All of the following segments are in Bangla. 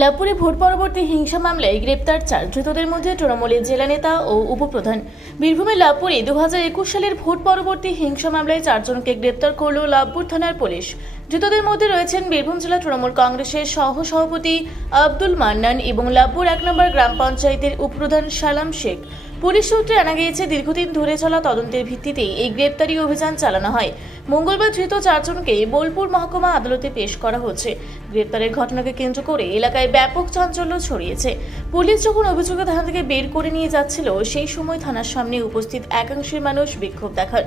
লাভপুরে ভোট পরবর্তী হিংসা মামলায় গ্রেপ্তার 4 ধৃতদের মধ্যে তৃণমূলের জেলা নেতা ও উপপ্রধান। বীরভূমের লাভপুরে 2021 সালের ভোট পরবর্তী হিংসা মামলায় 4 জনকে গ্রেপ্তার করল লাভপুর থানার পুলিশ। ধৃতদের মধ্যে রয়েছেন বীরভূম জেলা তৃণমূল কংগ্রেসের সহ-সভাপতি আব্দুল মান্নান এবং লাভপুর 1 নম্বর গ্রাম পঞ্চায়েতের উপপ্রধান সালাম শেখ। পুলিশ সূত্রে জানা গিয়েছে, দীর্ঘদিন ধরে চলা তদন্তের ভিত্তিতেই এই গ্রেপ্তারি অভিযান চালানো হয়। মঙ্গলবার ধৃত 4 জনকে বোলপুর মহকুমা আদালতে পেশ করা হচ্ছে। গ্রেপ্তারের ঘটনাকে কেন্দ্র করে এলাকায় ব্যাপক চাঞ্চল্য ছড়িয়েছে। পুলিশ যখন অভিযোগকে থানা থেকে বের করে নিয়ে যাচ্ছিল, সেই সময় থানার সামনে উপস্থিত একাংশের মানুষ বিক্ষোভ দেখান।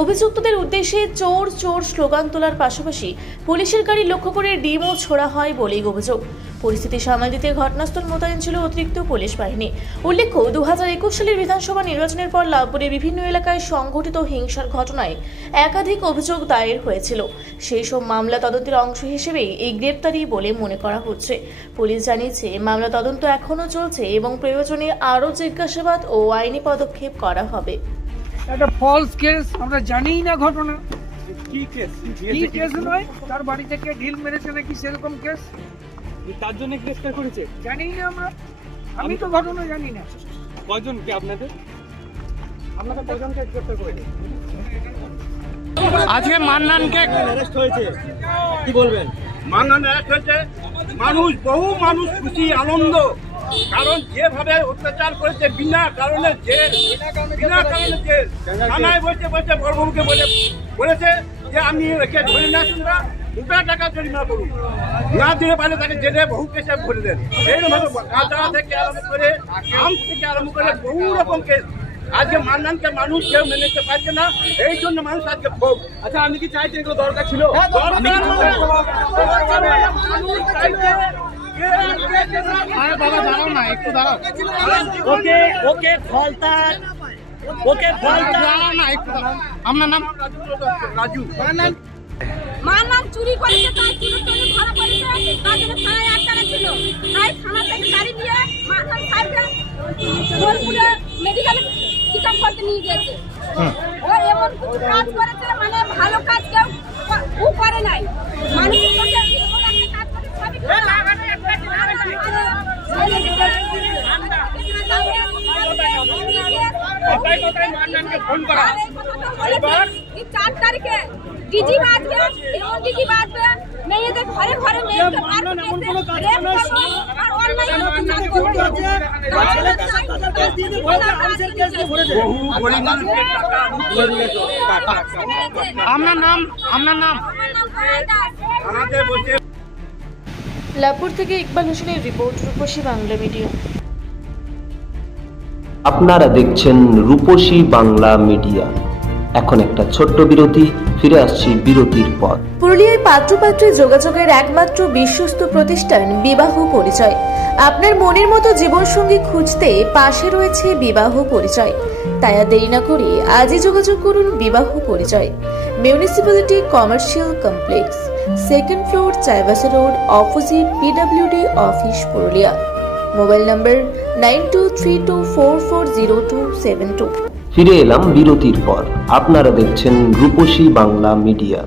অভিযুক্তদের উদ্দেশ্যে চোর চোর স্লোগান তোলার পাশাপাশি পুলিশের গাড়ি লক্ষ্য করে ডিমও ছোড়া হয় বলেই অভিযোগ। পরিস্থিতি সামাল দিতে ঘটনাস্থল মোতায়েন ছিল অতিরিক্ত পুলিশ বাহিনী। উল্লেখ্য, 2021 সালের বিধানসভা নির্বাচনের পর লাভপুরের বিভিন্ন এলাকায় সংঘটিত হিংসার ঘটনায় একাধিক অভিযোগ দায়ের হয়েছিল। সেই সব মামলা তদন্তের অংশ হিসেবে এই গ্রেপ্তারি বলে মনে করা হচ্ছে। পুলিশ জানিয়েছে, মামলা তদন্ত এখনও চলছে এবং প্রয়োজনে আরও জিজ্ঞাসাবাদ ও আইনি পদক্ষেপ করা হবে। একটা ফলস কেস, আমরা জানিই না ঘটনা কি কেস নয়, তার বাড়ি থেকে ঢিল মেরেছে নাকি সেরকম কেস, তার জন্য গ্রেফতার করেছে জানি না আমি তো ঘটনা জানি না। কয়জনকে আপনাদের কয়জনকে গ্রেফতার করেছে? আজকে মান্নানকে অ্যারেস্ট হয়েছে, কি বলবেন? মান্নান অ্যারেস্ট হয়েছে, বহু মানুষ খুশি আনন্দ, কারণ যেভাবে অত্যাচার করেছে বিনা কারণে জেল, থানায় বসে বড়বাবুকে বলেছে যে আমি একে ধরে নিয়ে আসুন না, 2 টাকা জরিমানা করুন, না দিতে পারলে তাকে জেলে বহু কেসে ভরে দেন। এইরকম গাঁজা থেকে আরম্ভ করে আম থেকে আরম্ভ করে বহু রকম কেস। আজকে মান্নানকে মানুষ কেউ মেনে নিতে পারছে না, এই জন্য মানুষ আজকে ক্ষোভ। আচ্ছা, আমি কি চাইছি এগুলো দরকার ছিল? আপনার নাম? রাজু। মান্নান চুরি করেছে, তাই চুরি ধরা পড়েছে, তার জন্য থানায় আটকানো ছিল। তাই থানা থেকে গাড়ি দিয়ে মান্নান সাহেবকে বোলপুরে মেডিকেলে চেক আপ করতে নিয়ে গেছে। ও এমন কিছু কাজ করেছে, মানে ভালো কাজ কেউ ও করে নাই। মানুষের কাছে এমন একটা কাজ করে সবই মান্নানকে ফোন করা 4 তারিখে ডিজি বাজবে, এমন ডিজি বাজবে, মেয়েদের ঘরে ঘরে মেয়েদের আর আপনার নাম? লাভপুর থেকে ইকবাল হোসেনের রিপোর্ট, রূপসী বাংলা মিডিয়া। আপনারা দেখছেন রূপসী বাংলা মিডিয়া। এখন একটা ছোট্ট বিরতি, ফিরে আসছি বিরতির পর। পুরুলিয়ায় পাত্রপাত্রী যোগাযোগের একমাত্র বিশ্বস্ত প্রতিষ্ঠান বিবাহ পরিচয়। আপনার মনের মতো জীবনসঙ্গী খুঁজতে পাশে রয়েছে বিবাহ পরিচয়। তাই আর দেরি না করে আজই যোগাযোগ করুন বিবাহ পরিচয়। Municipality commercial complex, 2nd floor, Chaibasa road, opposite PWD office, Purulia. Mobile নম্বর 9232440272। ফিরে এলাম বিরতির পর। আপনারা দেখছেন রূপসী বাংলা মিডিয়া।